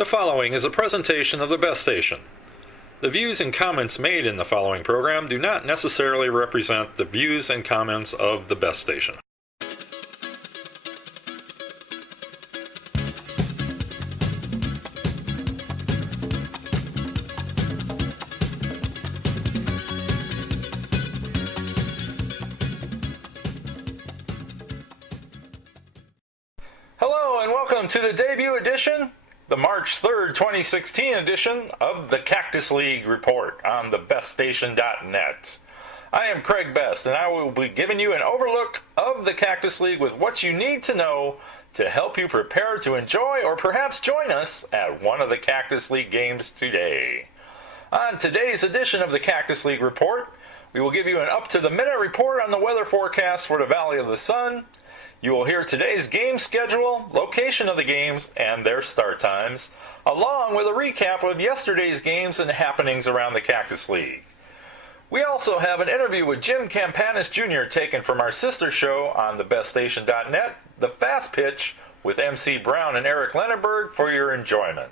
The following is a presentation of the Best Station. The views and comments made in the following program do not necessarily represent the views and comments of the Best Station. Hello and welcome to the debut edition, the March 3rd, 2016 edition of the Cactus League Report on thebeststation.net. I am Craig Best, and I will be giving you an overlook of the Cactus League with what you need to know to help you prepare to enjoy or perhaps join us at one of the Cactus League games today. On today's edition of the Cactus League Report, we will give you an up-to-the-minute report on the weather forecast for the Valley of the Sun. You will hear today's game schedule, location of the games, and their start times, along with a recap of yesterday's games and happenings around the Cactus League. We also have an interview with Jim Campanis Jr. taken from our sister show on thebeststation.net, The Fast Pitch, with MC Brown and Eric Lenneberg for your enjoyment.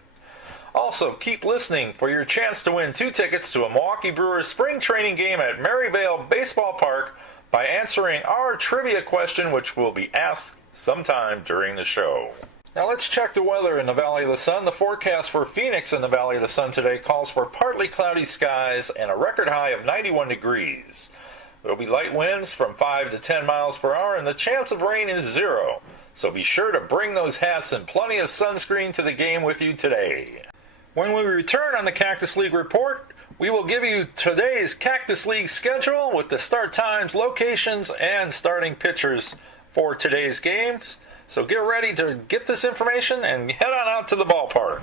Also, keep listening for your chance to win 2 tickets to a Milwaukee Brewers spring training game at Maryvale Baseball Park by answering our trivia question, which will be asked sometime during the show. Now let's check the weather in the Valley of the Sun. The forecast for Phoenix in the Valley of the Sun today calls for partly cloudy skies and a record high of 91 degrees. There will be light winds from 5 to 10 miles per hour, and the chance of rain is 0. So be sure to bring those hats and plenty of sunscreen to the game with you today. When we return on the Cactus League Report, we will give you today's Cactus League schedule with the start times, locations, and starting pitchers for today's games. So get ready to get this information and head on out to the ballpark.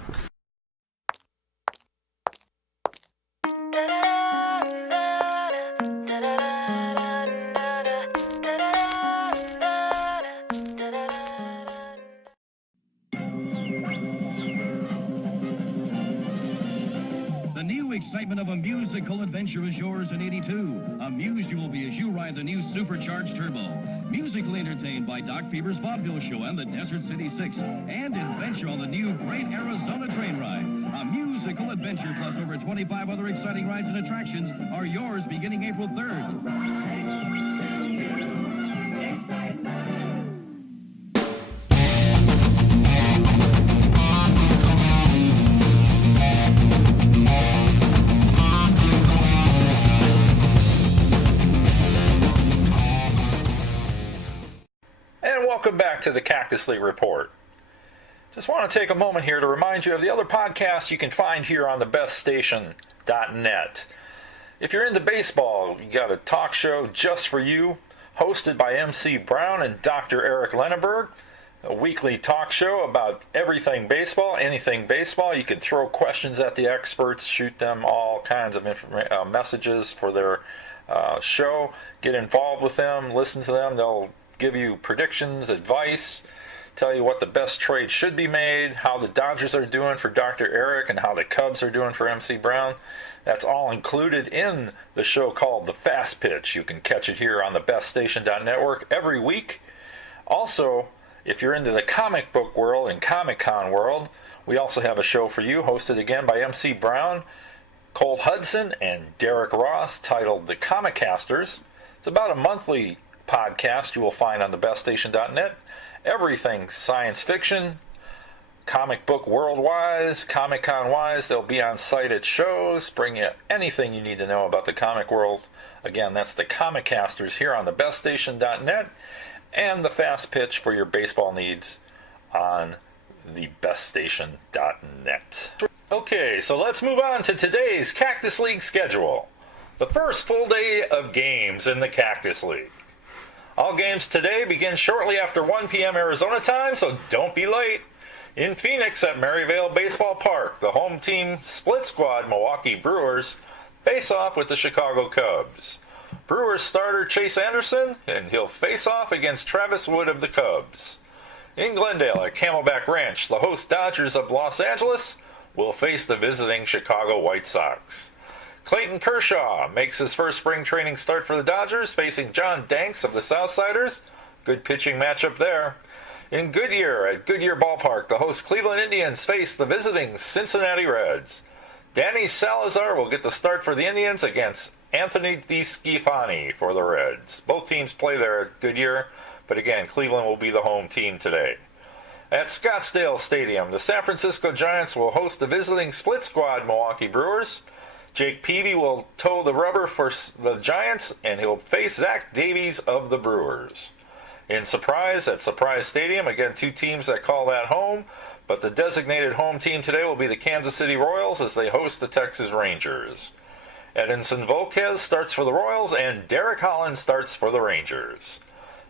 Excitement of a musical adventure is yours in 82. Amused you will be as you ride the new Supercharged Turbo. Musically entertained by Doc Fever's Vaudeville Show and the Desert City 6. And adventure on the new Great Arizona Train Ride. A musical adventure plus over 25 other exciting rides and attractions are yours beginning April 3rd. Welcome back to the Cactus League Report. Just want to take a moment here to remind you of the other podcasts you can find here on thebeststation.net. If you're into baseball, you got a talk show just for you, hosted by MC Brown and Dr. Eric Lenneberg, a weekly talk show about everything baseball, anything baseball. You can throw questions at the experts, shoot them all kinds of messages for their show, get involved with them, listen to them. They'll give you predictions, advice, tell you what the best trade should be made, how the Dodgers are doing for Dr. Eric, and how the Cubs are doing for MC Brown. That's all included in the show called The Fast Pitch. You can catch it here on the beststation.network every week. Also, if you're into the comic book world and Comic-Con world, we also have a show for you, hosted again by MC Brown, Cole Hudson, and Derek Ross, titled The Comicasters. It's about a monthly podcast you will find on thebeststation.net. Everything science fiction, comic book world-wise, Comic-Con-wise. They'll be on site at shows, bring you anything you need to know about the comic world. Again, that's the Comicasters here on thebeststation.net, and the Fast Pitch for your baseball needs on thebeststation.net. Okay, so let's move on to today's Cactus League schedule. The first full day of games in the Cactus League. All games today begin shortly after 1 p.m. Arizona time, so don't be late. In Phoenix at Maryvale Baseball Park, the home team split squad Milwaukee Brewers face off with the Chicago Cubs. Brewers starter Chase Anderson, and he'll face off against Travis Wood of the Cubs. In Glendale at Camelback Ranch, the host Dodgers of Los Angeles will face the visiting Chicago White Sox. Clayton Kershaw makes his first spring training start for the Dodgers, facing John Danks of the Southsiders. Good pitching matchup there. In Goodyear, at Goodyear Ballpark, the host Cleveland Indians face the visiting Cincinnati Reds. Danny Salazar will get the start for the Indians against Anthony DeSclafani for the Reds. Both teams play there at Goodyear, but again, Cleveland will be the home team today. At Scottsdale Stadium, the San Francisco Giants will host the visiting split squad Milwaukee Brewers. Jake Peavy will toe the rubber for the Giants, and he'll face Zach Davies of the Brewers. In Surprise, at Surprise Stadium, again, two teams that call that home, but the designated home team today will be the Kansas City Royals as they host the Texas Rangers. Edinson Volquez starts for the Royals, and Derek Holland starts for the Rangers.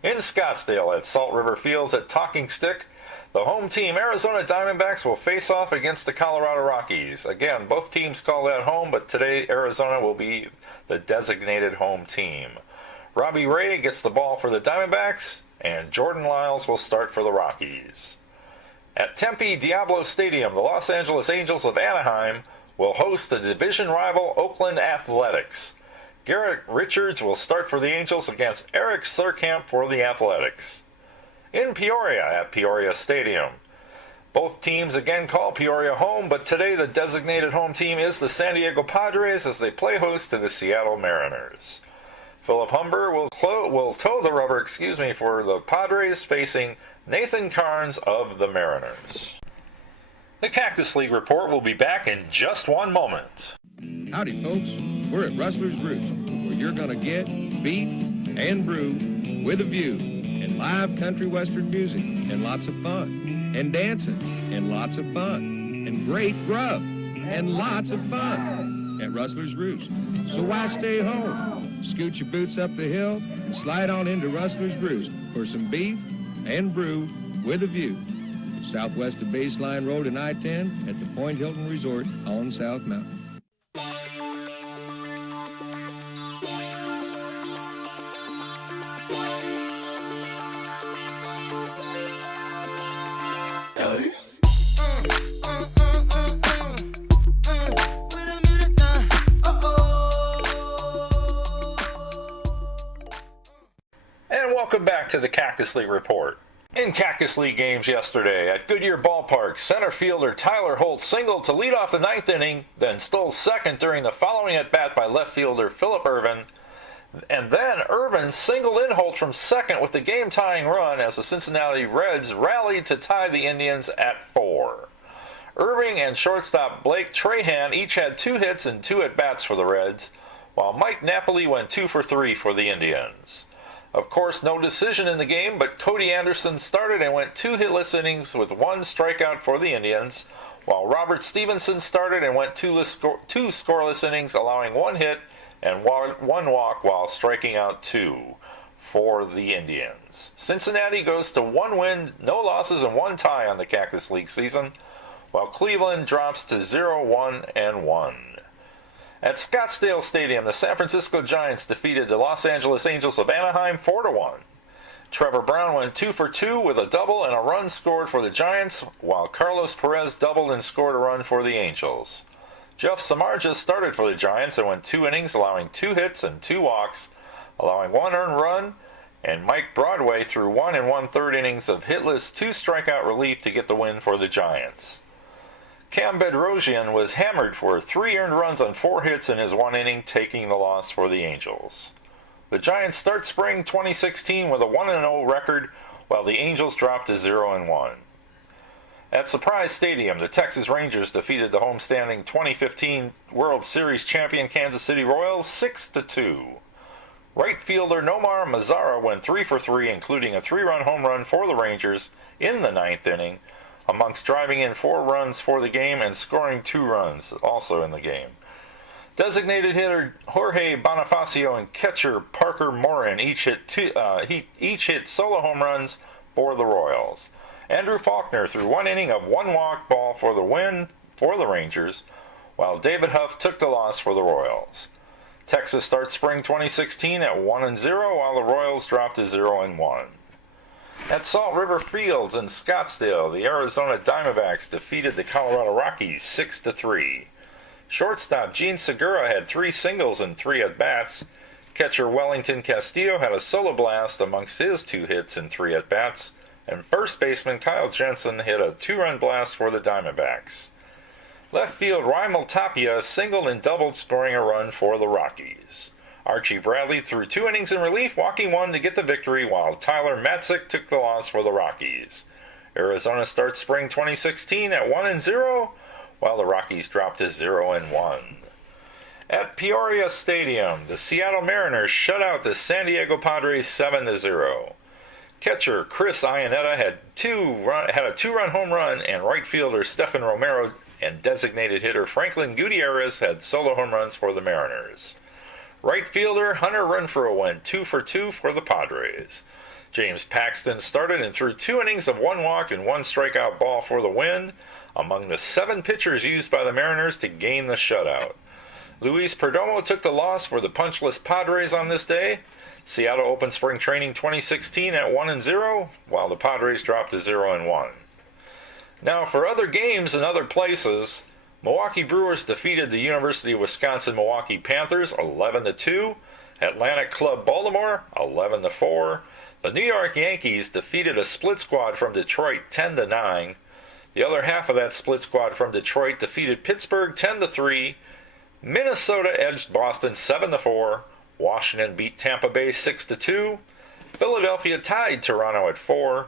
In Scottsdale, at Salt River Fields at Talking Stick, the home team Arizona Diamondbacks will face off against the Colorado Rockies. Again, both teams call that home, but today Arizona will be the designated home team. Robbie Ray gets the ball for the Diamondbacks, and Jordan Lyles will start for the Rockies. At Tempe Diablo Stadium, the Los Angeles Angels of Anaheim will host the division rival Oakland Athletics. Garrett Richards will start for the Angels against Eric Surkamp for the Athletics. In Peoria, at Peoria Stadium, both teams again call Peoria home, but today the designated home team is the San Diego Padres as they play host to the Seattle Mariners. Philip Humber will toe the rubber, for the Padres facing Nathan Carnes of the Mariners. The Cactus League report will be back in just one moment. Howdy, folks. We're at Rustler's Roost, where you're going to get beef and brew with a view, and live country western music, and lots of fun, and dancing, and lots of fun, and great grub, and lots of fun at Rustler's Roost. So why stay home? Scoot your boots up the hill and slide on into Rustler's Roost for some beef and brew with a view. Southwest of Baseline Road and I-10 at the Point Hilton Resort on South Mountain. Welcome back to the Cactus League report. In Cactus League games yesterday, at Goodyear Ballpark, center fielder Tyler Holt singled to lead off the ninth inning, then stole second during the following at-bat by left fielder Phillip Ervin, and then Ervin singled in Holt from second with the game-tying run as the Cincinnati Reds rallied to tie the Indians at 4. Irving and shortstop Blake Trahan each had 2 hits and 2 at-bats for the Reds, while Mike Napoli went 2 for 3 for the Indians. Of course, no decision in the game, but Cody Anderson started and went 2 hitless innings with 1 strikeout for the Indians, while Robert Stevenson started and went 2 scoreless innings, allowing 1 hit and 1 walk while striking out 2 for the Indians. Cincinnati goes to 1 win, no losses, and 1 tie on the Cactus League season, while Cleveland drops to 0-1-1. At Scottsdale Stadium, the San Francisco Giants defeated the Los Angeles Angels of Anaheim 4-1. Trevor Brown went 2 for 2 with a double and a run scored for the Giants, while Carlos Perez doubled and scored a run for the Angels. Jeff Samardzija started for the Giants and went 2 innings, allowing 2 hits and 2 walks, allowing 1 earned run, and Mike Broadway threw 1 1/3 innings of hitless 2 strikeout relief to get the win for the Giants. Cam Bedrosian was hammered for 3 earned runs on 4 hits in his 1 inning, taking the loss for the Angels. The Giants start spring 2016 with a 1-0 record, while the Angels drop to 0-1. At Surprise Stadium, the Texas Rangers defeated the homestanding 2015 World Series champion Kansas City Royals 6-2. Right fielder Nomar Mazara went 3 for 3, including a 3-run home run for the Rangers in the 9th inning, amongst driving in 4 runs for the game and scoring 2 runs also in the game. Designated hitter Jorge Bonifacio and catcher Parker Morin each hit solo home runs for the Royals. Andrew Faulkner threw 1 inning of 1 walk ball for the win for the Rangers, while David Huff took the loss for the Royals. Texas starts spring 2016 at 1-0, while the Royals drop to 0-1. At Salt River Fields in Scottsdale, the Arizona Diamondbacks defeated the Colorado Rockies 6-3. Shortstop Gene Segura had 3 singles and 3 at-bats. Catcher Wellington Castillo had a solo blast amongst his 2 hits and 3 at-bats. and first baseman Kyle Jensen hit a 2-run blast for the Diamondbacks. Left field Raimel Tapia singled and doubled, scoring a run for the Rockies. Archie Bradley threw 2 innings in relief, walking 1 to get the victory, while Tyler Matzik took the loss for the Rockies. Arizona starts spring 2016 at 1-0, while the Rockies drop to 0-1. At Peoria Stadium, the Seattle Mariners shut out the San Diego Padres 7-0. Catcher Chris Iannetta had a 2-run home run, and right fielder Stephen Romero and designated hitter Franklin Gutierrez had solo home runs for the Mariners. Right fielder Hunter Renfroe went 2 for 2 for the Padres. James Paxton started and threw 2 innings of 1 walk and 1 strikeout ball for the win, among the 7 pitchers used by the Mariners to gain the shutout. Luis Perdomo took the loss for the punchless Padres on this day. Seattle opened spring training 2016 at 1-0, while the Padres dropped to 0-1. Now for other games in other places, Milwaukee Brewers defeated the University of Wisconsin-Milwaukee Panthers 11-2, Atlantic Club Baltimore 11-4. The New York Yankees defeated a split squad from Detroit 10-9. The other half of that split squad from Detroit defeated Pittsburgh 10-3. Minnesota edged Boston 7-4. Washington beat Tampa Bay 6-2. Philadelphia tied Toronto at 4.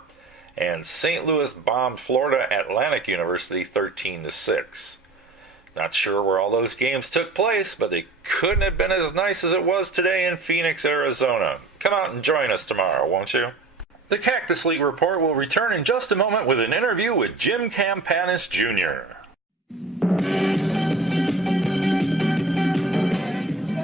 And St. Louis bombed Florida Atlantic University 13-6. Not sure where all those games took place, but they couldn't have been as nice as it was today in Phoenix, Arizona. Come out and join us tomorrow, won't you? The Cactus League Report will return in just a moment with an interview with Jim Campanis Jr.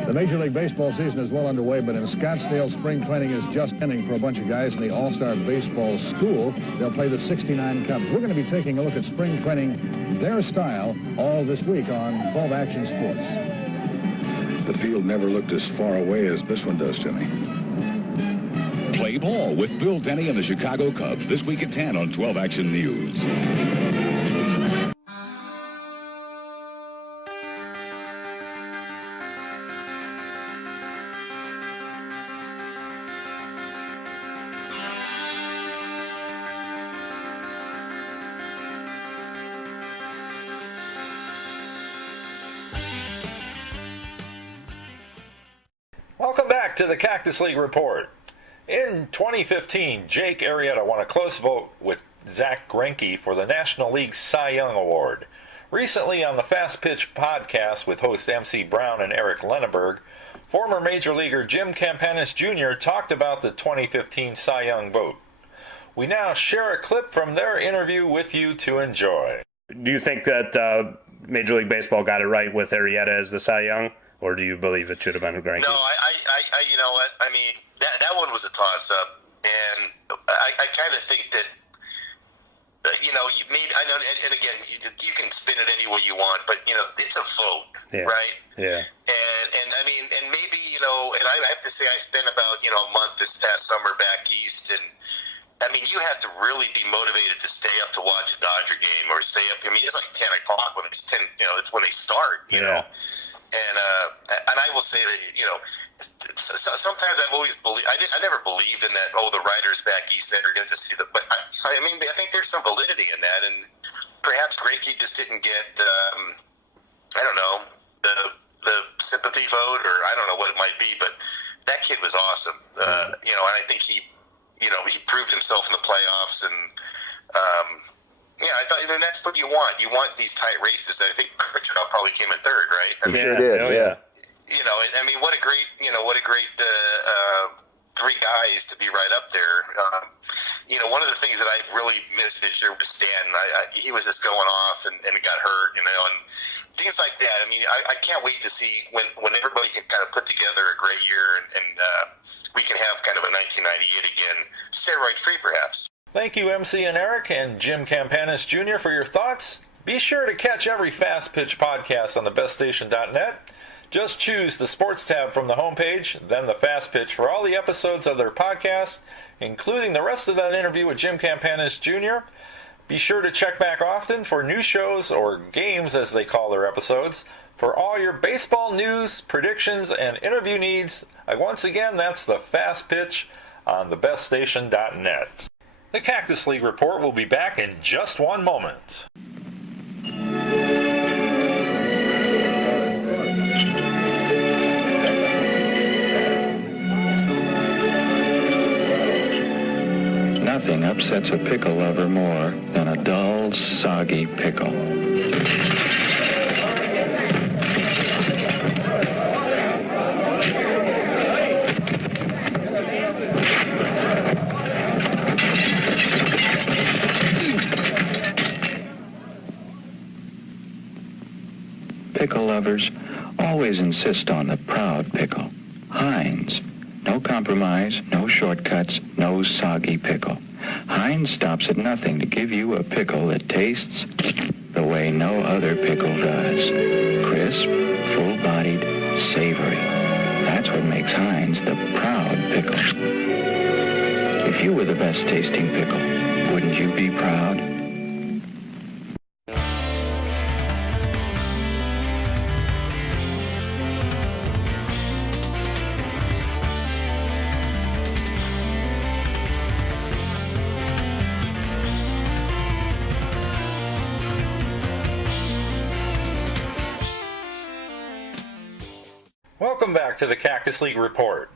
The Major League Baseball season is well underway, but in Scottsdale, spring training is just ending for a bunch of guys in the All-Star Baseball School. They'll play the 69 Cubs. We're going to be taking a look at spring training, their style, all this week on 12 Action Sports. The field never looked as far away as this one does to me. Play ball with Bill Denny and the Chicago Cubs this week at 10 on 12 Action News. Welcome back to the Cactus League Report. In 2015, Jake Arrieta won a close vote with Zach Greinke for the National League Cy Young Award. Recently on the Fast Pitch podcast with host MC Brown and Eric Lenneberg, former Major Leaguer Jim Campanis Jr. talked about the 2015 Cy Young vote. We now share a clip from their interview with you to enjoy. Do you think that Major League Baseball got it right with Arrieta as the Cy Young? Or do you believe it should have been Greinke? No, I you know what? I mean, that one was a toss-up, and I kind of think that, you know, I know, and again, you can spin it any way you want, but, you know, it's a vote, right? Yeah. And I mean, and maybe, you know, and I have to say I spent about, you know, a month this past summer back east, and I mean, you have to really be motivated to stay up to watch a Dodger game or stay up. I mean, it's like 10 o'clock when it's 10, you know, it's when they start, you know. And I will say that, you know, sometimes I've always believed, I never believed in that, the writers back east never get to see the, but I mean, I think there's some validity in that, and perhaps Greinke just didn't get, I don't know, the sympathy vote, or I don't know what it might be, but that kid was awesome, you know, and I think he proved himself in the playoffs, and, yeah, I thought, I mean, that's what you want. You want these tight races. I think Kershaw probably came in third, right? I mean, Sure did, yeah. You know, I mean, what a great three guys to be right up there. You know, one of the things that I really missed this year was Stan. He was just going off and got hurt, you know, and things like that. I mean, I can't wait to see when everybody can kind of put together a great year and we can have kind of a 1998 again, steroid-free perhaps. Thank you, MC and Eric and Jim Campanis Jr. for your thoughts. Be sure to catch every Fast Pitch podcast on thebeststation.net. Just choose the Sports tab from the homepage, then the Fast Pitch for all the episodes of their podcast, including the rest of that interview with Jim Campanis Jr. Be sure to check back often for new shows, or games as they call their episodes, for all your baseball news, predictions, and interview needs. Once again, that's the Fast Pitch on thebeststation.net. The Cactus League Report will be back in just one moment. Nothing upsets a pickle lover more than a dull, soggy pickle. Pickle lovers always insist on the proud pickle. Heinz. No compromise, no shortcuts, no soggy pickle. Heinz stops at nothing to give you a pickle that tastes the way no other pickle does. Crisp, full-bodied, savory. That's what makes Heinz the proud pickle. If you were the best tasting pickle, wouldn't you be proud? Welcome back to the Cactus League Report.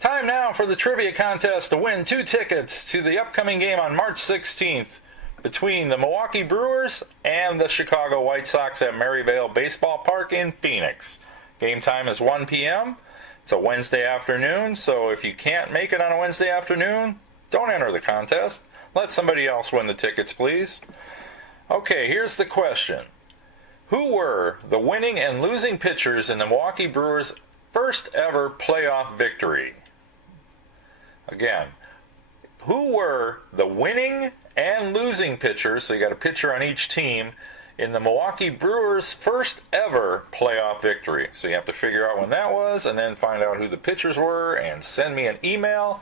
Time now for the trivia contest to win 2 tickets to the upcoming game on March 16th between the Milwaukee Brewers and the Chicago White Sox at Maryvale Baseball Park in Phoenix. Game time is 1 p.m. It's a Wednesday afternoon, so if you can't make it on a Wednesday afternoon, don't enter the contest. Let somebody else win the tickets, please. Okay, here's the question. Who were the winning and losing pitchers in the Milwaukee Brewers' first ever playoff victory? Again, who were the winning and losing pitchers, so you got a pitcher on each team, in the Milwaukee Brewers' first ever playoff victory? So you have to figure out when that was and then find out who the pitchers were and send me an email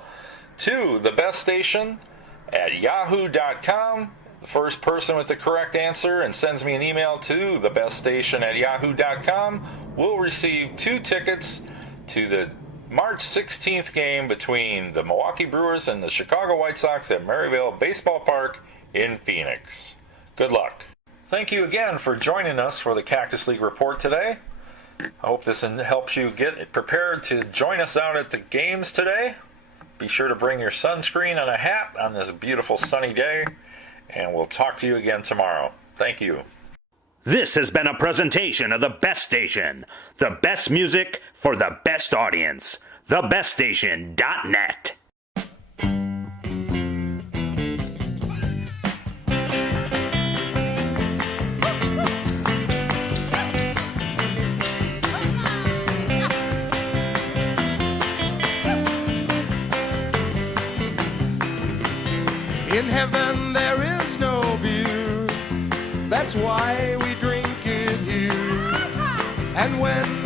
to thebeststation@yahoo.com. The first person with the correct answer and sends me an email to thebeststation@yahoo.com will receive 2 tickets to the March 16th game between the Milwaukee Brewers and the Chicago White Sox at Maryvale Baseball Park in Phoenix. Good luck. Thank you again for joining us for the Cactus League Report today. I hope this helps you get prepared to join us out at the games today. Be sure to bring your sunscreen and a hat on this beautiful sunny day. And we'll talk to you again tomorrow. Thank you. This has been a presentation of the Best Station. The best music for the best audience. TheBestStation.net. In heaven there is no beer, that's why we drink it here. And when